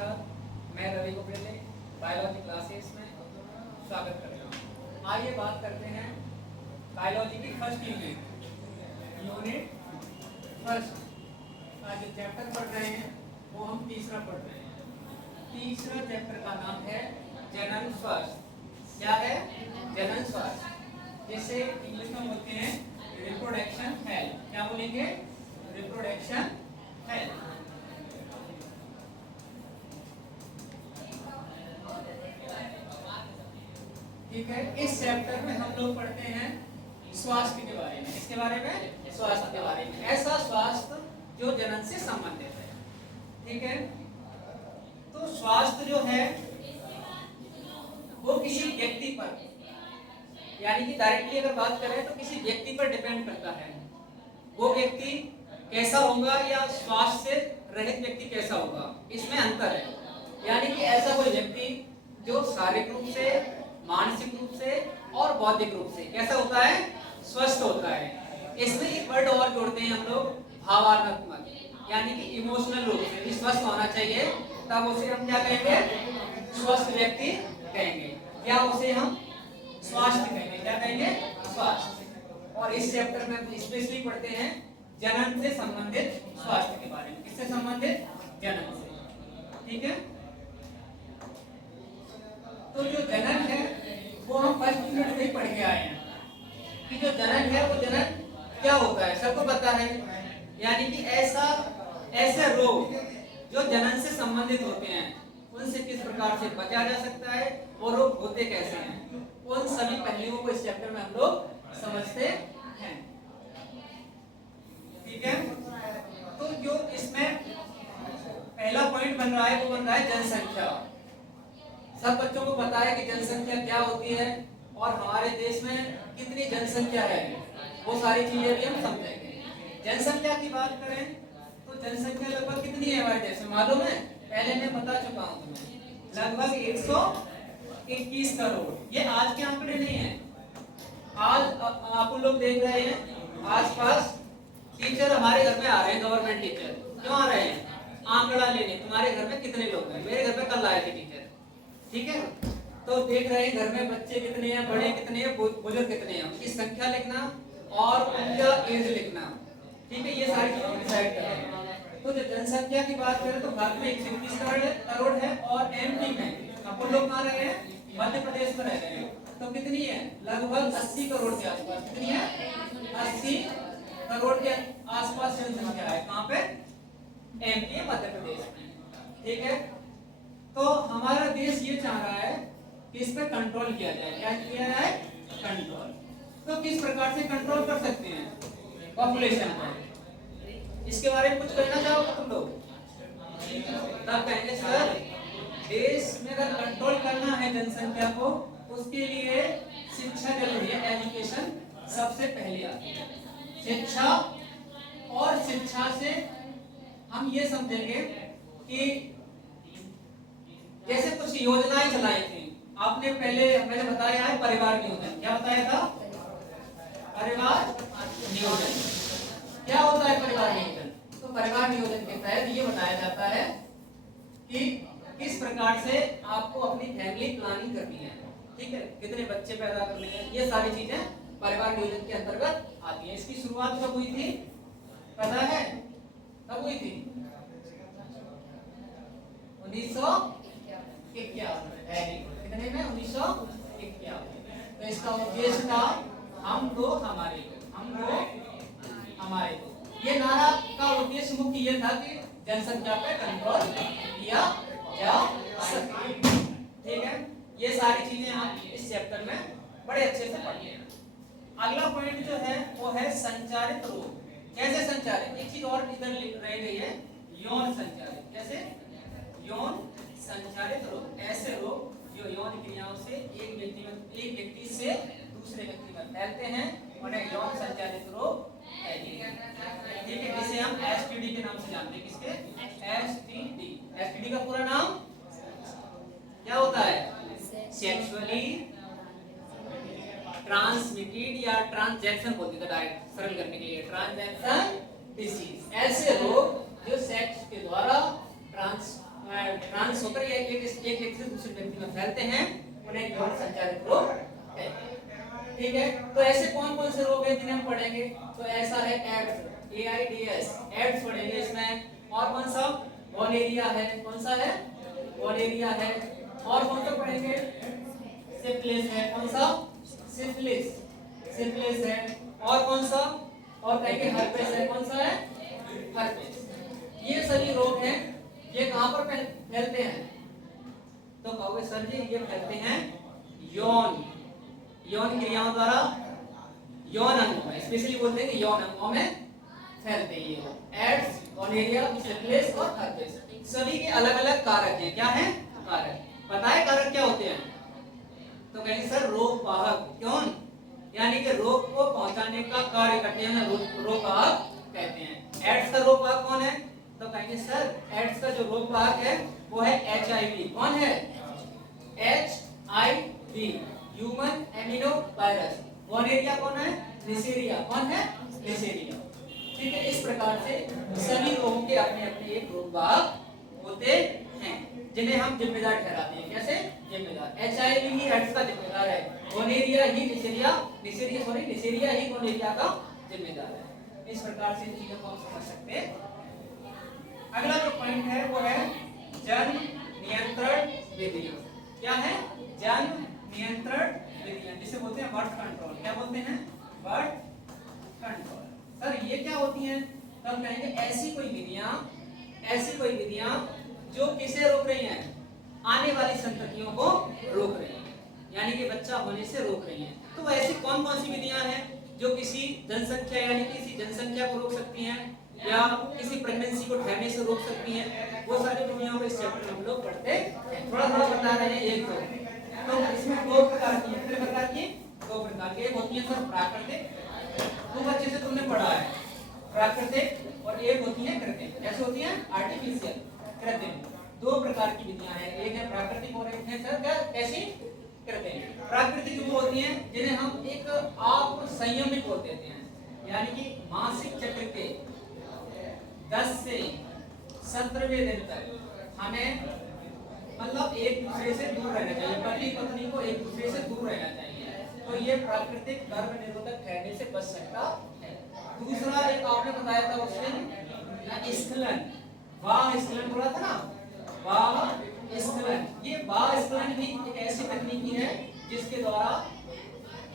नमस्कार, मैं Ravi कुपरेले biology classes में स्वागत करता हूँ। आइए बात करते हैं बायोलॉजी की फर्स्ट यूनिट फर्स्ट। आज जो चैप्टर पढ़ रहे हैं वो हम तीसरा पढ़ रहे हैं। तीसरा चैप्टर का नाम है जनन स्वास्थ्य। क्या है? जनन स्वास्थ्य, जिसे इंग्लिश में बोलते हैं रिप्रोडक्शन हेल्थ। क्या बोलेंगे? Reproduction health. ठीक है, इस चैप्टर में हम लोग पढ़ते हैं स्वास्थ्य के बारे में। इसके बारे में, स्वास्थ्य के बारे में, ऐसा स्वास्थ्य जो जनन से संबंधित है। ठीक है, तो स्वास्थ्य जो है वो किसी व्यक्ति पर, यानी कि डायरेक्टली अगर बात करें तो किसी व्यक्ति पर डिपेंड करता है। वो व्यक्ति कैसा होगा या स्वास्थ्य से रहित व्यक्ति कैसा होगा, इसमें अंतर है। यानी कि ऐसा कोई व्यक्ति जो शारीरिक रूप से, मानसिक रूप से और बौद्धिक रूप से कैसा होता है? स्वस्थ होता है। इसमें एक वर्ड और जोड़ते हैं हम लोग, भावनात्मक, यानी कि इमोशनल रूप से भी स्वस्थ होना चाहिए, तब उसे हम क्या कहेंगे? स्वस्थ व्यक्ति कहेंगे, या उसे हम स्वास्थ्य कहेंगे। क्या कहेंगे? स्वास्थ्य। और इस चैप्टर में हम स्पेशली पढ़ते हैं जनन से संबंधित स्वास्थ्य के बारे में। किससे संबंधित? जनन से। ठीक है, तो जो जनन है वो हम फर्स्ट यूनिट में पढ़ के आए हैं कि जो जनन है वो जनन क्या होता है, सबको पता है। यानी कि ऐसे रोग जो जनन से संबंधित होते हैं उनसे किस प्रकार से बचा जा सकता है, वो रोग होते कैसे हैं, उन सभी पहलुओं को इस चैप्टर में हम लोग समझते हैं। ठीक है, तो जो इसमें पहला पॉइंट बन रहा है वो बन रहा है जनसंख्या। सब बच्चों को पता है कि जनसंख्या क्या होती है और हमारे देश में कितनी जनसंख्या है, वो सारी चीजें भी हम समझेंगे। जनसंख्या की बात करें तो जनसंख्या लगभग कितनी है हमारे देश में, मालूम है? पहले मैं बता चुका हूँ तुम्हें, लगभग 121 करोड़। ये आज के आंकड़े नहीं है। आज आप लोग देख रहे हैं आसपास टीचर हमारे घर में आ रहे हैं, गवर्नमेंट टीचर। क्यों आ रहे हैं? आंकड़ा लेने। तुम्हारे घर में कितने लोग हैं? मेरे घर में कल आए थे टीचर। ठीक है, तो देख रहे हैं घर में बच्चे कितने हैं, बड़े कितने हैं, बुजुर्ग कितने हैं, उनकी संख्या लिखना और उनका एज लिखना। ठीक है, ये सारी चीजें डिसाइड कर रहे हैं। तो जो जनसंख्या की बात करें तो भारत में 129 करोड़ है और एमपी में अपन लोग कहाँ रहे हैं? मध्य प्रदेश में रह रहे हैं। तो कितनी है? लगभग 80 करोड़ के आसपास। कितनी है? 80 करोड़ के आसपास जनसंख्या है। कहाँ पे? एमपी, मध्य प्रदेश में। ठीक है, तो हमारा देश ये चाह रहा है कि इस पर कंट्रोल किया जाए। क्या किया जाए? कंट्रोल। तो किस प्रकार से कंट्रोल कर सकते हैं पॉपुलेशन पर? इसके बारे में कुछ कहना चाहोगे तुम लोग? तब कहेंगे सर, देश में अगर कंट्रोल करना है जनसंख्या को, उसके लिए शिक्षा जरूरी है। एजुकेशन सबसे पहले आती है, शिक्षा। और शिक्षा से हम ये समझेंगे कि जैसे कुछ योजनाएं चलाई थी आपने, पहले मैंने बताया है परिवार नियोजन। क्या बताया था? परिवार नियोजन। क्या होता है परिवार नियोजन? तो परिवार नियोजन के तहत ये बताया जाता है कि किस प्रकार से आपको अपनी फैमिली प्लानिंग करनी है। ठीक है, कितने बच्चे पैदा करने हैं, ये सारी चीजें परिवार नियोजन के अंतर्गत आती है। इसकी शुरुआत कब हुई थी पता है? कब हुई थी? 1951। कितने में? 1951। तो इसका उद्देश्य था हम दो हमारे दो, हम दो हमारे दो। ये नारा का उद्देश्य मुख्य ये था कि जनसंख्या पे कंट्रोल किया जा सके। ठीक है, ये सारी चीजें आप इस चैप्टर में बड़े अच्छे से पढ़िए। अगला पॉइंट जो है वो है संचारित रोग। कैसे संचारित? एक चीज और इधर रह गई है, यौन संचारित। कैसे? यौन संचारित रोग। ऐसे रोग जो यौन क्रियाओं से एक व्यक्ति से दूसरे व्यक्ति में फैलते हैं, उन्हें यौन संचारित रोग कहते हैं। ठीक है, जिसे हम एसटीडी के नाम से जानते हैं। किसके? एसटीडी। एसटीडी का पूरा नाम क्या होता है? सेक्सुअली ट्रांसमिटेड या ट्रांसजेक्शन बोलते थे, डायरेक्ट सरल करने के लिए, ट्रांसजेक्शन डिसीज। ऐसे रोग जो सेक्स के द्वारा ट्रांस दूसरे व्यक्ति में फैलते हैं उन्हें यौन संचालित रोग कहते हैं। ठीक है, तो ऐसे कौन कौन से रोग हैं जिन्हें हम पढ़ेंगे? तो ऐसा है एड्स, AIDS, एड्स पढ़ेंगे इसमें। और कौन सा? गोनेरिया है। कौन सा है? गोनेरिया है। और कौन सा पढ़ेंगे? सिफिलिस है। कौन सा? सिफिलिस, सिफिलिस है। और कौन सा? और कहेंगे हर्पेस है। कौन सा है? हर्पेस। ये सभी रोग हैं, ये कहां पर फैलते हैं? तो कहोगे सर जी ये फैलते हैं यौन, यौन क्रियाओं द्वारा, यौन अंगों में, स्पेशली बोलते हैं कि यौन अंगों में फैलते हैं ये एड्स, गोनेरिया, सिफिलिस और हर्पेस। सभी के अलग अलग कारक हैं। क्या हैं? कारक। पता है कारक क्या होते हैं? तो कहेंगे सर रोग वाहक। क्यों? यानी कि रोग को पहुंचाने का कार्य करते हैं, रोग वाहक कहते हैं। एड्स का रोग वाहक कौन है? तो कहेंगे सर एड्स का जो रोग वाहक है वो है HIV। कौन है? HIV, human amino virus. Gonorrhoea कौन है? नेसेरिया। कौन है? नेसेरिया। ठीक है, इस प्रकार से सभी रोगों के अपने अपने एक रोग वाहक होते हैं जिन्हें हम जिम्मेदार ठहराते हैं। कैसे जिम्मेदार? HIV ही एड्स का जिम्मेदार है, गोनेरिया ही नेसेरिया ही गोनेरिया का जिम्मेदार है। इस प्रकार से चीजों को हम समझ सकते हैं। अगला जो पॉइंट है वो है जन्म नियंत्रण विधियां। क्या है? जन्म नियंत्रण विधियां, जिसे बोलते हैं बर्थ कंट्रोल। क्या बोलते हैं? Birth control. सर ये क्या होती हैं? तो हम कहेंगे ऐसी कोई विधियां जो किसे रोक रही हैं? आने वाली संततियों को रोक रही हैं, यानी कि बच्चा होने से रोक रही हैं। तो ऐसी कौन कौन सी विधियां हैं जो किसी जनसंख्या यानी किसी जनसंख्या को रोक सकती हैं या किसी प्रेगनेंसी को ठहरने से रोक सकती हैं? वो सारी विधियां को इस चैप्टर में हम लोग पढ़ते हैं। थोड़ा थोड़ा बता रहे हैं, एक दो। तो इसमें दो प्रकार की, कितने प्रकार की? दो प्रकार की। एक होती है सर प्राकृतिक, तुम अच्छे से तुमने पढ़ा है, प्राकृतिक। और एक होती है कृत्रिम। कैसे होती है? आर्टिफिशियल, कृत्रिम। दो प्रकार की विधियां हैं, एक है प्राकृतिक और एक है सर क्या? कैसी? कृत्रिम। प्राकृतिक वो होती हैं जिन्हें हम एक आप संयमित बोल देते हैं, यानी कि मासिक चक्र के 10 से 17वें दिन तक हमें मतलब एक दूसरे से दूर रहना चाहिए, पति पत्नी को एक दूसरे से दूर रहना चाहिए। तो ये प्राकृतिक गर्भ निरोधक ठहरने से बच सकता है। दूसरा एक आपने बताया था उसमें स्खलन, वाह स्खलन बोला था ना, वाह स्खलन। ये वाह स्खलन भी एक ऐसी तकनीकी है जिसके द्वारा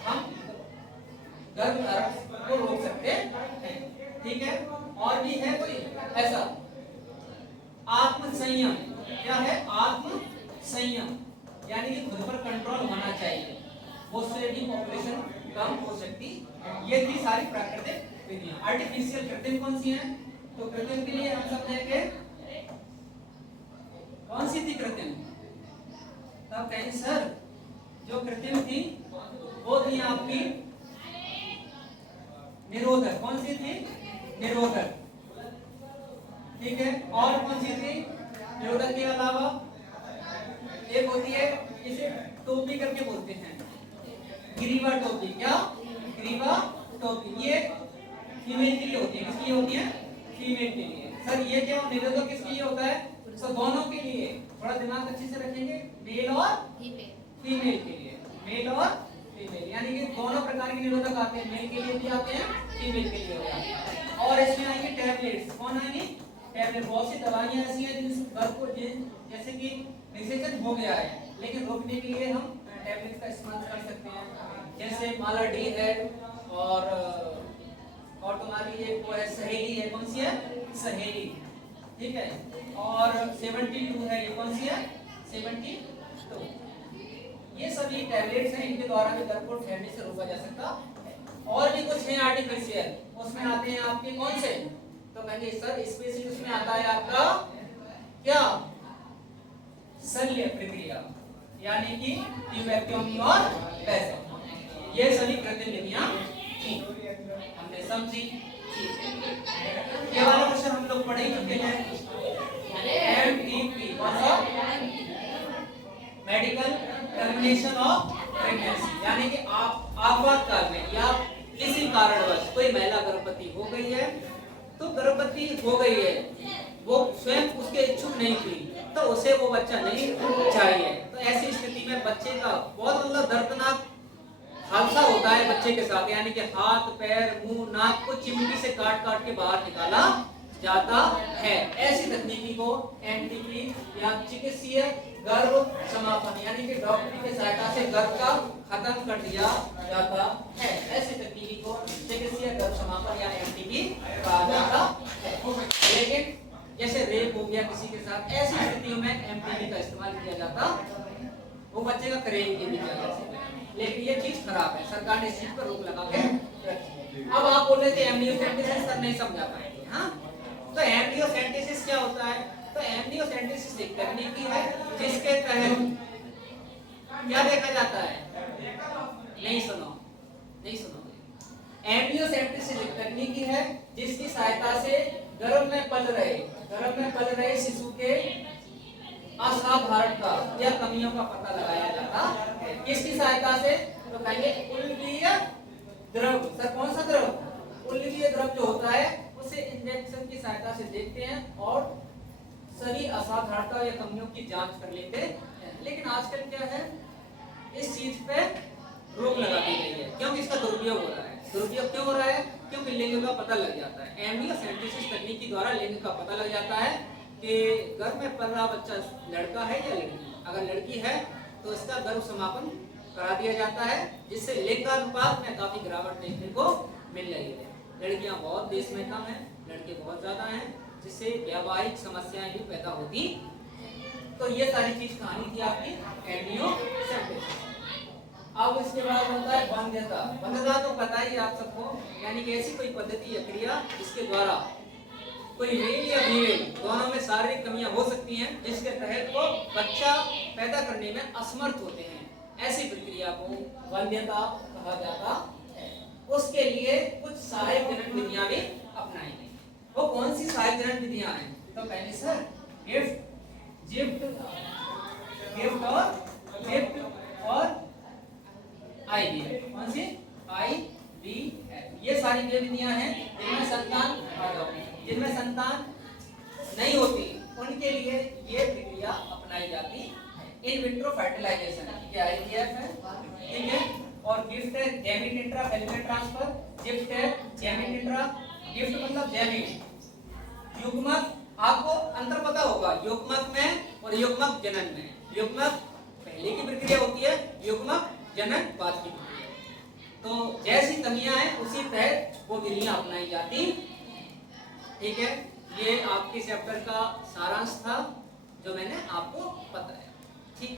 हम गर्भधारण को रोक सकते हैं। ठीक है, और भी है कोई ऐसा? आत्म संयम। क्या है? आत्म संयम, यानी कि खुद पर कंट्रोल होना चाहिए, उससे भी पॉपुलेशन कम हो सकती। ये थी सारी प्राकृतिक विधियां। आर्टिफिशियल कृत्रिम कौन सी हैं? तो कृत्रिम के लिए हम समझेंगे कौन सी थी कृत्रिम? तब कहें सर जो कृत्रिम थी वो थी आपकी निरोधक। कौन सी थी? निरोधक। ठीक है, और कौन सी थी? निरोधक के अलावा एक होती है, इसे टोपी करके बोलते हैं, ग्रीवा टोपी। क्या? ग्रीवा टोपी। ये फीमेल के लिए होती है। किसके लिए होती है? फीमेल के लिए। सर ये क्या निरोधक किसके लिए होता है? तो दोनों के लिए। थोड़ा दिमाग अच्छे से रखेंगे, मेल और फीमेल के लिए, मेल और फीमेल, यानी कि दोनों प्रकार के निरोधक आते हैं, मेल के लिए भी आते हैं, फीमेल के लिए भी आते हैं। और इसमें आएंगे टैबलेट्स। कौन आएंगी? टैबलेट। बहुत सी दवाइयां ऐसी हैं जिस गर्भ को जैसे कि निषेचन हो गया है, लेकिन रोकने के लिए हम टैबलेट्स का इस्तेमाल कर सकते हैं। जैसे माला डी है और तुम्हारी एक वो है सहेली है। कौन सी है? सहेली। ठीक है, और 72 है। ये कौन सी है? 72। ये सभी टैबलेट्स हैं, इनके द्वारा भी गर्भ को ठहरने से रोका जा सकता है। और भी कुछ है आर्टिफिशियल, उसमें आते हैं आपके कौन से? तो कहेंगे सर स्पेशली उसमें आता है आपका क्या? शल्य प्रक्रिया, यानी कि ट्यूबेक्टोमी और वैसेक्टोमी। ये सभी कृत्रिम विधियां थी, हमने समझी। ये वाला क्वेश्चन हम लोग पढ़े चुके हैं, MTP, medical termination of pregnancy, यानी कि आपातकाल में या किसी कारणवश कोई महिला गर्भवती हो गई है, तो गर्भवती हो गई है, वो स्वयं उसके इच्छुक नहीं थी, तो उसे वो बच्चा नहीं चाहिए। तो ऐसी स्थिति में बच्चे का बहुत मतलब दर्दनाक हादसा होता है बच्चे के साथ, यानी कि हाथ पैर मुंह नाक को चिमटी से काट काट के बाहर निकाला जाता है। ऐसी तकनीकी को एमटीपी या चिकित्सीय गर्भ समापन यानी कि डॉक्टरी की सहायता से गर्भ का खत्म कर दिया जाता है। ऐसी तकनीकी को चिकित्सीय गर्भ समापन या एमटीपी कहा जाता है। लेकिन जैसे रेप हो गया किसी के साथ, ऐसी स्थितियों में एमटीपी का इस्तेमाल किया जाता, वो बच्चे का करेंगे भी किया जा सकता है। लेकिन ये चीज खराब है, सरकार ने इस चीज पर रोक लगा के रखी है। अब आप बोल रहे थे एमनियोसेंटेसिस सर नहीं समझा पाएंगे। हाँ, तो एमनियोसेंटेसिस क्या होता है? तो एमनियोसेंटेसिस एक तकनीकी है जिसके तहत क्या देखा जाता है? नहीं सुनोगे। एमनियोसेंटेसिस एक तकनीकी है जिसकी सहायता से गर्भ में पल रहे शिशु के असाधारणता या कमियों का पता लगाया जाता है। किसकी सहायता से? तो कहेंगे उल्कीय द्रव। सर कौन सा द्रव? उल्कीय द्रव जो होता है उसे इंजेक्शन की सहायता से देखते हैं और सभी असाधारणता या कमियों की जांच कर लेते हैं। लेकिन आजकल क्या है, इस चीज पे रोक लगा दी गई है क्योंकि इसका दुरुपयोग हो रहा है। दुरुपयोग क्यों हो रहा है? क्योंकि लिंग का पता लग जाता है। एमनियोसेंटेसिस तकनीक के द्वारा लिंग का पता लग जाता है कि गर्भ में पल रहा बच्चा लड़का है या लड़की। अगर लड़की है तो इसका गर्भ समापन करा दिया जाता है, जिससे लिंगानुपात में काफी गिरावट देखने को मिल रही है। लड़कियां बहुत देश में कम है, लड़के बहुत ज्यादा हैं, जिससे वैवाहिक समस्याएं भी पैदा होती। तो ये सारी चीज कहानी थी आपकी एमनियोसेंटेसिस। अब इसके बाद होता है वंध्यता। वंध्यता तो पता ही आप सबको, यानी कि ऐसी कोई पद्धति या क्रिया जिसके द्वारा कोई मेल या फीमेल दोनों में शारीरिक कमियां हो सकती हैं, जिसके तहत वो बच्चा पैदा करने में असमर्थ होते हैं। ऐसी प्रक्रिया को वंध्यता कहा जाता है। उसके लिए कुछ सहायक जनन विधियां भी अपनाई गई। वो कौन सी सहायक जनन विधियां हैं? तो पहले सर गिफ्ट और आईवीएफ। कौन सी? आईवीएफ। ये सारी विधियां हैं जिनमें संतान नहीं होती, उनके लिए ये प्रक्रिया अपनाई जाती है। इन विट्रो फर्टिलाइजेशन ये आईवीएफ है, ठीक है। और गिफ्ट है gamete intra cellular transfer. Gift है गैमीट इंट्रा, गिफ्ट मतलब गैमीट। युग्मक, आपको अंतर पता होगा युग्मक में और युग्मक जनन में। युग्मक पहले की प्रक्रिया होती है, युग्मक जनन बाद की प्रक्रिया। तो जैसी कमियां हैं उसी तहत वो विधियां अपनाई जाती, ठीक है। ये आपके चैप्टर का सारांश था जो मैंने आपको बताया।